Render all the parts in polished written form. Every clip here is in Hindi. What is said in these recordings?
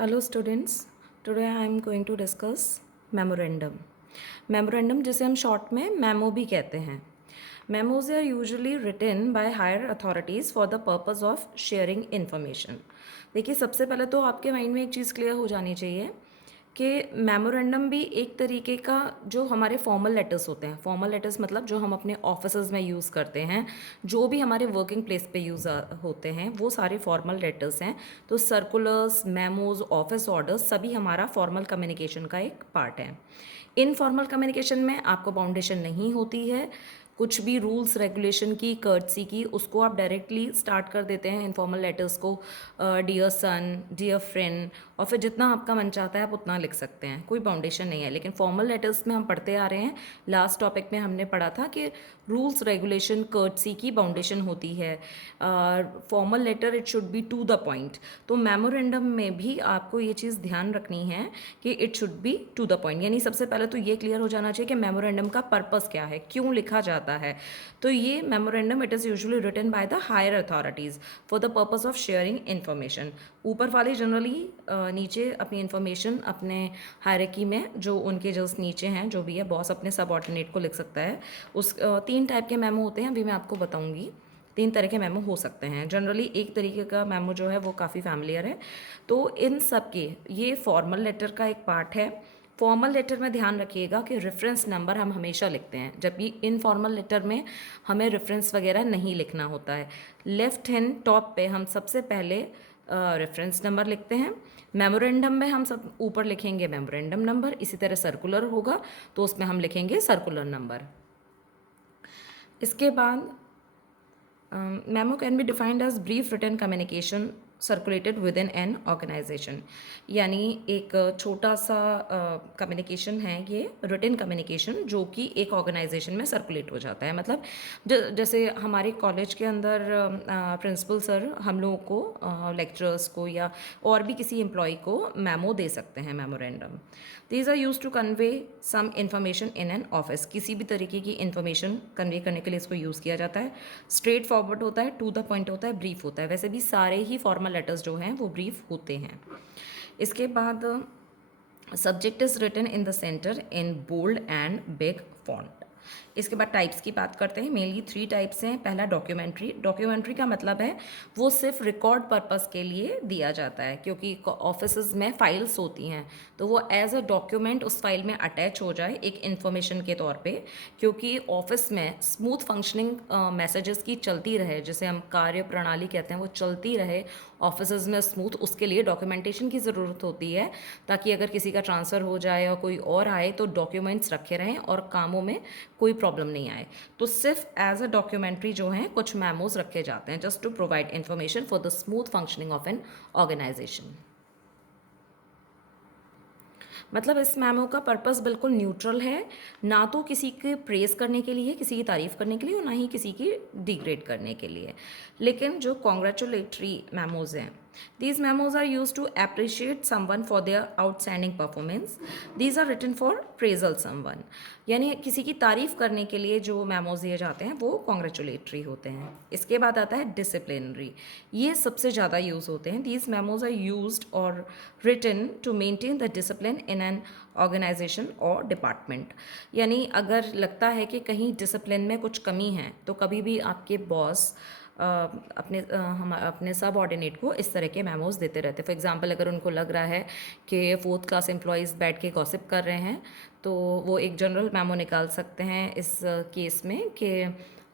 Hello students, today I am going to discuss memorandum. Memorandum जिसे हम शॉर्ट में मेमो भी कहते हैं. Memos are usually written by higher authorities for the purpose of sharing information. देखिए सबसे पहले तो आपके माइंड में एक चीज़ क्लियर हो जानी चाहिए कि मेमोरेंडम भी एक तरीके का जो हमारे फॉर्मल लेटर्स होते हैं. फॉर्मल लेटर्स मतलब जो हम अपने ऑफिसेज में यूज़ करते हैं, जो भी हमारे वर्किंग प्लेस पे यूज़ होते हैं, वो सारे फॉर्मल लेटर्स हैं. तो सर्कुलर्स, मेमोज, ऑफिस ऑर्डर्स सभी हमारा फॉर्मल कम्युनिकेशन का एक पार्ट है. इनफॉर्मल कम्युनिकेशन में आपको बाउंडेशन नहीं होती है. कुछ भी रूल्स रेगुलेशन की, कर्टसी की, उसको आप डायरेक्टली स्टार्ट कर देते हैं इनफॉर्मल लेटर्स को. डियर सन, डियर फ्रेंड, और फिर जितना आपका मन चाहता है आप उतना लिख सकते हैं. कोई बाउंडेशन नहीं है. लेकिन फॉर्मल लेटर्स में हम पढ़ते आ रहे हैं, लास्ट टॉपिक में हमने पढ़ा था कि रूल्स रेगुलेशन कर्टसी की बाउंडेशन होती है. Formal letter it should be to the point. तो मेमोरेंडम में भी आपको ये चीज़ ध्यान रखनी है कि it should be to the point. यानी सबसे पहले तो ये क्लियर हो जाना चाहिए कि मेमोरेंडम का पर्पस क्या है, क्यों लिखा जाता है. तो ये memorandum it is usually written by the higher authorities for the purpose of sharing information. ऊपर वाले जनरली नीचे अपनी इन्फॉर्मेशन अपने हायरार्की में जो उनके जस्ट नीचे हैं, जो भी है बॉस अपने सबऑर्डिनेट को लिख सकता है. उस तीन टाइप के मेमो होते हैं, अभी मैं आपको बताऊंगी. तीन तरह के मेमो हो सकते हैं. जनरली एक तरीके का मेमो जो है वो काफ़ी फैमिलियर है. तो इन सब के ये फॉर्मल लेटर का एक पार्ट है. फॉर्मल लेटर में ध्यान रखिएगा कि रेफरेंस नंबर हम हमेशा लिखते हैं, जबकि इनफॉर्मल लेटर में हमें रेफरेंस वगैरह नहीं लिखना होता है. लेफ्ट हैंड टॉप पे हम सबसे पहले रेफरेंस नंबर लिखते हैं. मेमोरेंडम में हम सब ऊपर लिखेंगे मेमोरेंडम नंबर. इसी तरह सर्कुलर होगा तो उसमें हम लिखेंगे सर्कुलर नंबर. इसके बाद memo can be defined as brief written communication circulated within an organisation. यानी एक छोटा सा कम्युनिकेशन है ये, रिटन कम्युनिकेशन, जो कि एक ऑर्गेनाइजेशन में सर्कुलेट हो जाता है. मतलब जैसे हमारे कॉलेज के अंदर प्रिंसिपल सर हम लोगों को, लेक्चरर्स को या और भी किसी एम्प्लॉय को मेमो दे सकते हैं, memorandum. These are used to convey some information in an office. किसी भी तरीके की इन्फॉर्मेशन कन्वे करने के लिए इसको यूज़ किया जाता है. स्ट्रेट फॉरवर्ड होता है, टू द पॉइंट होता है, ब्रीफ होता है. वैसे भी सारे ही फॉर्मल लेटर्स जो हैं वो ब्रीफ होते हैं. इसके बाद subject is written in the centre in bold and big font. इसके बाद टाइप्स की बात करते हैं. मेनली 3 टाइप्स हैं. पहला डॉक्यूमेंट्री. डॉक्यूमेंट्री का मतलब है वो सिर्फ रिकॉर्ड पर्पस के लिए दिया जाता है, क्योंकि ऑफिस में फाइल्स होती हैं तो वो एज अ डॉक्यूमेंट उस फाइल में अटैच हो जाए एक इन्फॉर्मेशन के तौर पे, क्योंकि ऑफिस में स्मूथ फंक्शनिंग मैसेजेस की चलती रहे, जिसे हम कार्य प्रणाली कहते हैं, वो चलती रहे ऑफिस में स्मूथ. उसके लिए डॉक्यूमेंटेशन की ज़रूरत होती है, ताकि अगर किसी का ट्रांसफ़र हो जाए और कोई और आए तो डॉक्यूमेंट्स रखे रहें और कामों में कोई प्रॉब्लम नहीं आए. तो सिर्फ एज अ डॉक्यूमेंट्री जो है कुछ मेमोज रखे जाते हैं, just to provide information for the smooth functioning of an organisation. मतलब इस मेमो का पर्पस बिल्कुल न्यूट्रल है, ना तो किसी के प्रेज़ करने के लिए, किसी की तारीफ़ करने के लिए, और ना ही किसी की डिग्रेड करने के लिए. लेकिन जो कॉन्ग्रेचुलेटरी मेमोज हैं, these memos are used to appreciate someone for their outstanding performance. These are written for praisal someone. यानी किसी की तारीफ करने के लिए जो मेमोज दिए जाते हैं वो कॉन्ग्रेचुलेटरी होते हैं. इसके बाद आता है डिसिप्लिनरी. ये सबसे ज़्यादा यूज़ होते हैं. दीज मेमोज आर यूज्ड और written to maintain the discipline in an organisation और डिपार्टमेंट. यानी अगर लगता है कि कहीं डिसिप्लिन में कुछ कमी है तो कभी भी आपके बॉस हम अपने सब ऑर्डिनेट को इस तरह के मेमोज देते रहते हैं. फॉर एग्जांपल अगर उनको लग रहा है कि 4th क्लास एम्प्लॉयज़ बैठ के गॉसिप कर रहे हैं तो वो एक जनरल मेमो निकाल सकते हैं इस केस में कि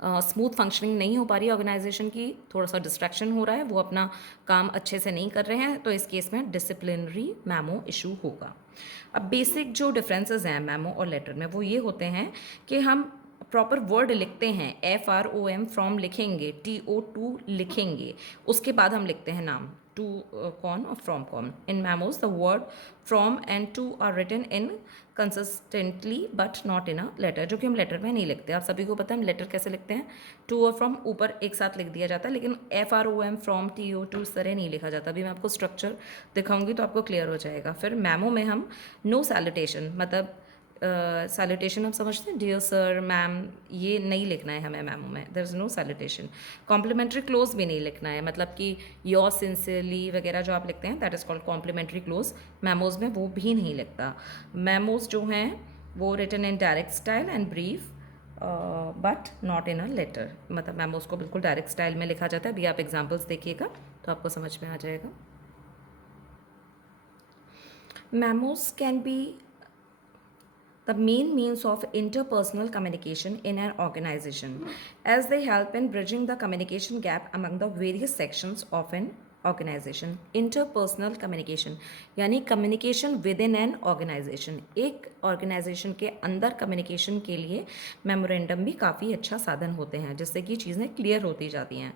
स्मूथ फंक्शनिंग नहीं हो पा रही है ऑर्गेनाइजेशन की, थोड़ा सा डिस्ट्रैक्शन हो रहा है, वो अपना काम अच्छे से नहीं कर रहे हैं, तो इस केस में डिसिप्लिनरी मेमो इशू होगा. अब बेसिक जो डिफरेंसेस हैं मेमो और लेटर में वो ये होते हैं कि हम प्रॉपर वर्ड लिखते हैं. FROM फ्रॉम लिखेंगे, TO टू लिखेंगे, उसके बाद हम लिखते हैं नाम, टू कौन और फ्रॉम कौन. In memos the word from and to are written in consistently but not in a letter, जो कि हम लेटर में नहीं लिखते. आप सभी को पता है हम लेटर कैसे लिखते हैं, टू और फ्रॉम ऊपर एक साथ लिख दिया जाता है, लेकिन FROM फ्रॉम TO टू इस तरह नहीं लिखा जाता. अभी मैं आपको स्ट्रक्चर दिखाऊंगी तो आपको क्लियर हो जाएगा. फिर मेमो में हम नो सैल्यूटेशन, मतलब सैल्यूटेशन हम समझते हैं, डियर सर, मैम, ये नहीं लिखना है हमें मैमो में, there is no salutation. Complimentary close भी नहीं लिखना है, मतलब कि योर सिंसियरली वगैरह जो आप लिखते हैं that is called complimentary close. Memos में वो भी नहीं लिखता। मैमोज जो हैं वो written in direct style and brief but not in a letter, मतलब मैमोज को बिल्कुल डायरेक्ट स्टाइल में लिखा जाता है। अभी आप एग्जाम्पल्स देखिएगा तो आपको समझ में आ जाएगा। Memos can be the main means of interpersonal communication in an organization, as they help in bridging the communication gap among the various sections of an organization. Interpersonal communication यानी communication within an organization, एक organization के अंदर communication के लिए memorandum भी काफ़ी अच्छा साधन होते हैं, जिससे कि चीज़ें clear होती जाती हैं।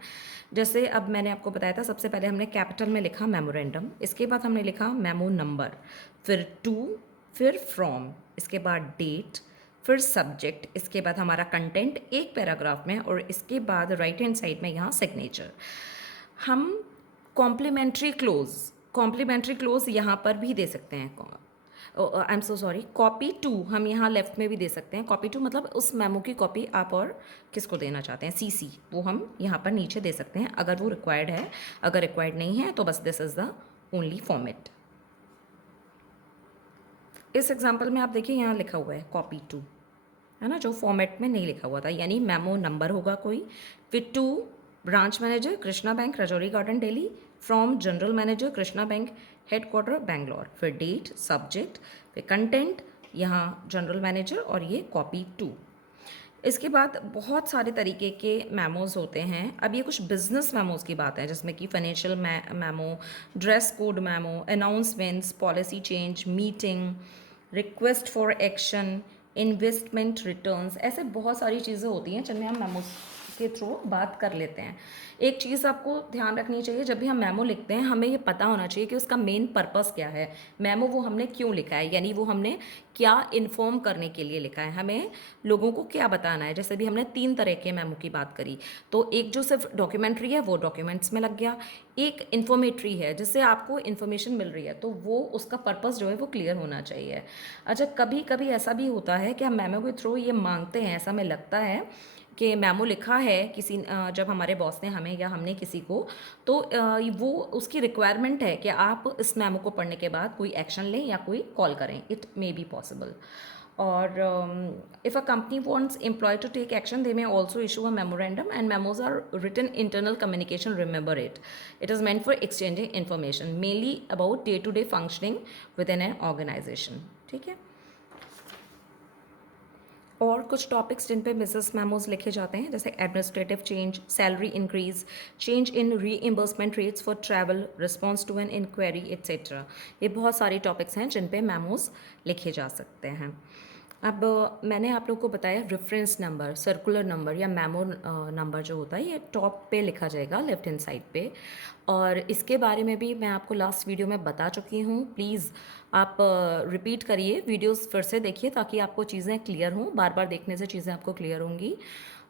जैसे अब मैंने आपको बताया था, सबसे पहले हमने कैपिटल में लिखा मेमोरेंडम, इसके बाद हमने लिखा मेमो नंबर, फिर टू, फिर फ्रॉम, इसके बाद डेट, फिर सब्जेक्ट, इसके बाद हमारा कंटेंट एक पैराग्राफ में, और इसके बाद राइट हैंड साइड में यहाँ सिग्नेचर। हम कॉम्प्लीमेंट्री क्लोज यहाँ पर भी दे सकते हैं। I am so sorry, copy to हम यहाँ लेफ्ट में भी दे सकते हैं। कॉपी टू मतलब उस मेमो की कॉपी आप और किसको देना चाहते हैं, सीसी, वो हम यहाँ पर नीचे दे सकते हैं अगर वो रिक्वायर्ड है। अगर रिक्वायर्ड नहीं है तो बस this is the only format. इस एग्जांपल में आप देखिए यहाँ लिखा हुआ है कॉपी टू, है ना, जो फॉर्मेट में नहीं लिखा हुआ था, यानी मेमो नंबर होगा कोई, फिर to branch manager Krishna bank Rajouri garden Delhi, from general manager Krishna bank headquarter Bangalore, फिर डेट, सब्जेक्ट, फिर कंटेंट, यहाँ जनरल मैनेजर, और ये कॉपी टू। इसके बाद बहुत सारे तरीके के मेमोज होते हैं। अब ये कुछ बिजनेस मेमोज की बात है, जिसमें कि financial memo, dress code memo, announcements, policy change, meeting, request for action, investment returns, ऐसे बहुत सारी चीज़ें होती हैं जिनमें हम मेमोज के थ्रू बात कर लेते हैं। एक चीज़ आपको ध्यान रखनी चाहिए, जब भी हम मेमो लिखते हैं हमें ये पता होना चाहिए कि उसका मेन पर्पस क्या है, मेमो वो हमने क्यों लिखा है, यानी वो हमने क्या इन्फॉर्म करने के लिए लिखा है, हमें लोगों को क्या बताना है। जैसे भी हमने 3 तरह के मेमो की बात करी, तो एक जो सिर्फ डॉक्यूमेंट्री है वो डॉक्यूमेंट्स में लग गया, एक इन्फॉर्मेटरी है जिससे आपको इन्फॉर्मेशन मिल रही है, तो वो उसका पर्पस जो है वो क्लियर होना चाहिए। अच्छा, कभी कभी ऐसा भी होता है कि हम मेमो के थ्रू ये मांगते हैं, ऐसा हमें लगता है कि मेमो लिखा है किसी, जब हमारे बॉस ने हमें या हमने किसी को, तो वो उसकी रिक्वायरमेंट है कि आप इस मेमो को पढ़ने के बाद कोई एक्शन लें या कोई कॉल करें, इट मे बी पॉसिबल। और if a company wants employee to take action, they may also issue a memorandum, and memos are written internal communication, remember it. It is meant for exchanging information, mainly about day-to-day functioning within an organization. ठीक है। और कुछ टॉपिक्स जिन पे बिजनेस मेमोज लिखे जाते हैं, जैसे administrative change, salary increase, change in reimbursement rates for travel, response to an enquiry etcetera. ये बहुत सारे टॉपिक्स हैं जिन पे मेमोज लिखे जा सकते हैं। अब मैंने आप लोगों को बताया रेफरेंस नंबर, सर्कुलर नंबर या मेमो नंबर जो होता है ये टॉप पे लिखा जाएगा लेफ्ट हैंड साइड पे, और इसके बारे में भी मैं आपको लास्ट वीडियो में बता चुकी हूँ। प्लीज़ आप रिपीट करिए, वीडियोस फिर से देखिए ताकि आपको चीज़ें क्लियर हों, बार बार देखने से चीज़ें आपको क्लियर होंगी।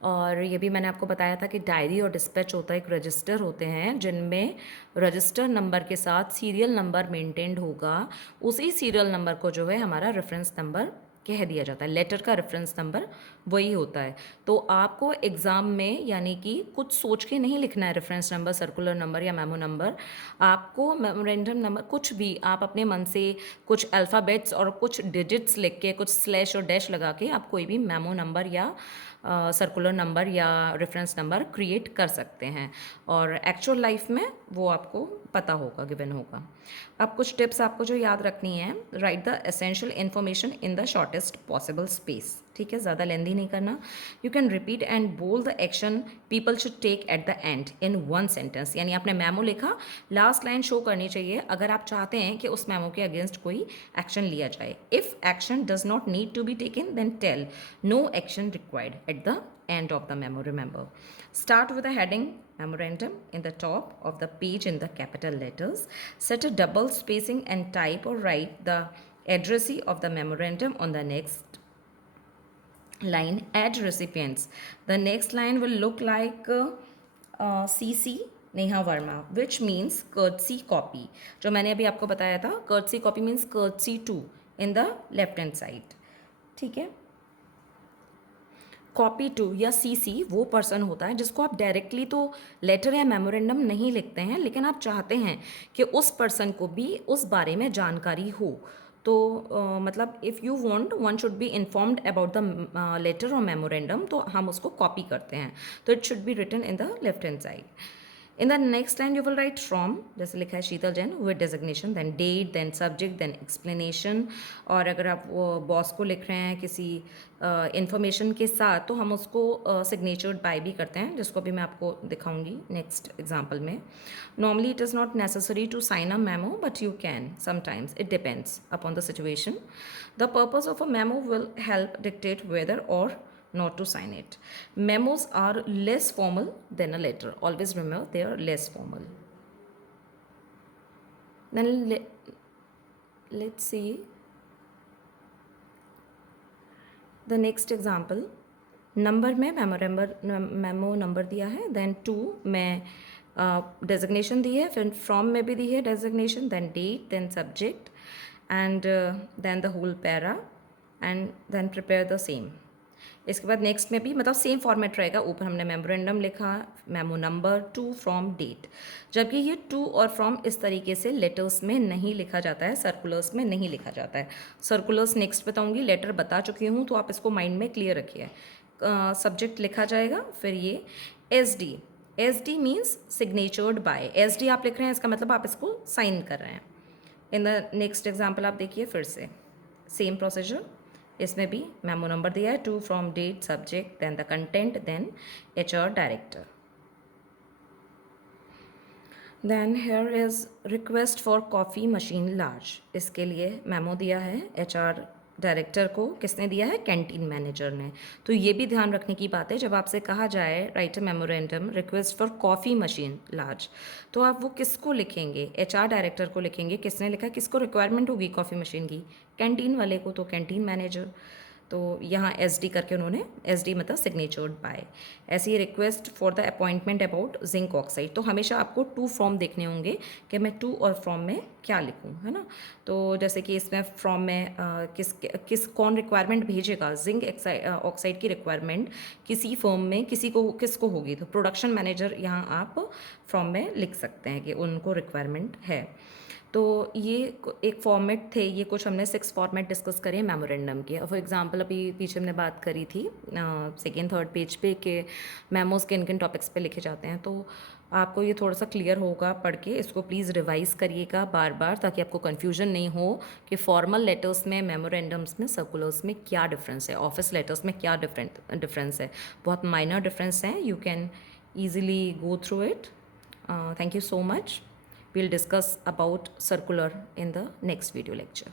और ये भी मैंने आपको बताया था कि डायरी और डिस्पैच होता है, एक रजिस्टर होते हैं जिनमें रजिस्टर नंबर के साथ सीरियल नंबर मेंटेन्ड होगा, उसी सीरियल नंबर को जो है हमारा रेफरेंस नंबर कह दिया जाता है। लेटर का रेफरेंस नंबर वही होता है। तो आपको एग्ज़ाम में यानी कि कुछ सोच के नहीं लिखना है रेफरेंस नंबर, सर्कुलर नंबर या मेमो नंबर। आपको मेमोरेंडम नंबर कुछ भी आप अपने मन से कुछ अल्फ़ाबेट्स और कुछ डिजिट्स लिख के, कुछ स्लैश और डैश लगा के आप कोई भी मेमो नंबर या सर्कुलर नंबर या रेफरेंस नंबर क्रिएट कर सकते हैं, और एक्चुअल लाइफ में वो आपको पता होगा, गिवन होगा। अब कुछ टिप्स आपको जो याद रखनी है, write the essential information in the shortest possible space. ठीक है, ज़्यादा लेंदी नहीं करना। You can repeat and bold the action people should take at the end in one sentence, यानी आपने मेमो लिखा, लास्ट लाइन शो करनी चाहिए अगर आप चाहते हैं कि उस मेमो के अगेंस्ट कोई एक्शन लिया जाए। If action does not need to be taken then tell no action required at the end of the memo. Remember, start with a heading memorandum in the top of the page in the capital letters, set a double spacing and type or write the addressee of the memorandum on the next line. Add recipients. The next line will look like CC Neha Verma, which means courtesy copy, जो मैंने अभी आपको बताया था। courtesy copy means courtesy to in the left hand side. ठीक है। कॉपी टू या सीसी वो पर्सन होता है जिसको आप डायरेक्टली तो लेटर या मेमोरेंडम नहीं लिखते हैं, लेकिन आप चाहते हैं कि उस पर्सन को भी उस बारे में जानकारी हो। तो मतलब if you want one should be informed about the letter और मेमोरेंडम, तो हम उसको कॉपी करते हैं। तो it should be written in the left hand side. In the next line you will write from, जैसे लिखा है Sheetal Jain, with designation, then date, then subject, then explanation. और अगर आप वो बॉस को लिख रहे हैं किसी इंफॉर्मेशन के साथ, तो हम उसको सिग्नेचर्ड बाय भी करते हैं, जिसको भी मैं आपको दिखाऊंगी नेक्स्ट एग्जाम्पल में। Normally it is not necessary to sign a memo, but you can sometimes, it depends upon the situation. The purpose of a memo will help dictate whether और not to sign it. Memos are less formal than a letter. Always remember they are less formal. Then let's see the next example. Number में मेमो नंबर दिया है, देन टू में डेजिग्नेशन दी है, फिर फ्रॉम में भी दी है designation, then date, then subject and then the whole para and then prepare the same. इसके बाद नेक्स्ट में भी मतलब सेम फॉर्मेट रहेगा। ऊपर हमने मेमोरेंडम लिखा, memo number, to, from, date. जबकि ये टू और फ्रॉम इस तरीके से लेटर्स में नहीं लिखा जाता है, सर्कुलर्स में नहीं लिखा जाता है। सर्कुलर्स नेक्स्ट बताऊंगी, लेटर बता चुकी हूँ, तो आप इसको माइंड में क्लियर रखिए। सब्जेक्ट लिखा जाएगा, फिर ये S D means signatured by. S D आप लिख रहे हैं, इसका मतलब आप इसको साइन कर रहे हैं। इन द नेक्स्ट एग्जाम्पल आप देखिए फिर से सेम प्रोसीजर। इसमें भी मेमो नंबर दिया है, to, from, date, subject, then the content, then HR director. Then here is request for coffee machine large. इसके लिए मेमो दिया है HR डायरेक्टर को, किसने दिया है? कैंटीन मैनेजर ने। तो ये भी ध्यान रखने की बात है, जब आपसे कहा जाए right a memorandum request for coffee machine large, तो आप वो किसको लिखेंगे? HR डायरेक्टर को लिखेंगे। किसने लिखा? किसको रिक्वायरमेंट होगी कॉफ़ी मशीन की? कैंटीन वाले को, तो कैंटीन मैनेजर। तो यहाँ SD करके उन्होंने, SD मतलब सिग्नेचर्ड बाय। ऐसी request for the appointment about zinc oxide, तो हमेशा आपको टू फॉर्म देखने होंगे कि मैं टू और फ्रॉम में क्या लिखूँ, है ना। तो जैसे कि इसमें फ्रॉम में किस कौन रिक्वायरमेंट भेजेगा, जिंक ऑक्साइड की रिक्वायरमेंट किसी फर्म में किसको होगी, तो प्रोडक्शन मैनेजर यहाँ आप फ्रॉम में लिख सकते हैं कि उनको रिक्वायरमेंट है। तो ये एक फॉर्मेट थे, ये कुछ हमने 6 फॉर्मेट डिस्कस करे मेमोरेंडम के। फॉर एग्जांपल अभी पीछे हमने बात करी थी सेकेंड थर्ड पेज पे कि मेमोज किन किन टॉपिक्स पे लिखे जाते हैं। तो आपको ये थोड़ा सा क्लियर होगा पढ़ के, इसको प्लीज़ रिवाइज़ करिएगा बार बार, ताकि आपको कन्फ्यूजन नहीं हो कि फॉर्मल लेटर्स में, मेमोरेंडम्स में, सर्कुलर्स में क्या डिफरेंस है, ऑफिस लेटर्स में क्या डिफरेंस है। बहुत माइनर डिफरेंस हैं, you can easily go through it. Thank you so much. We'll discuss about circular in the next video lecture.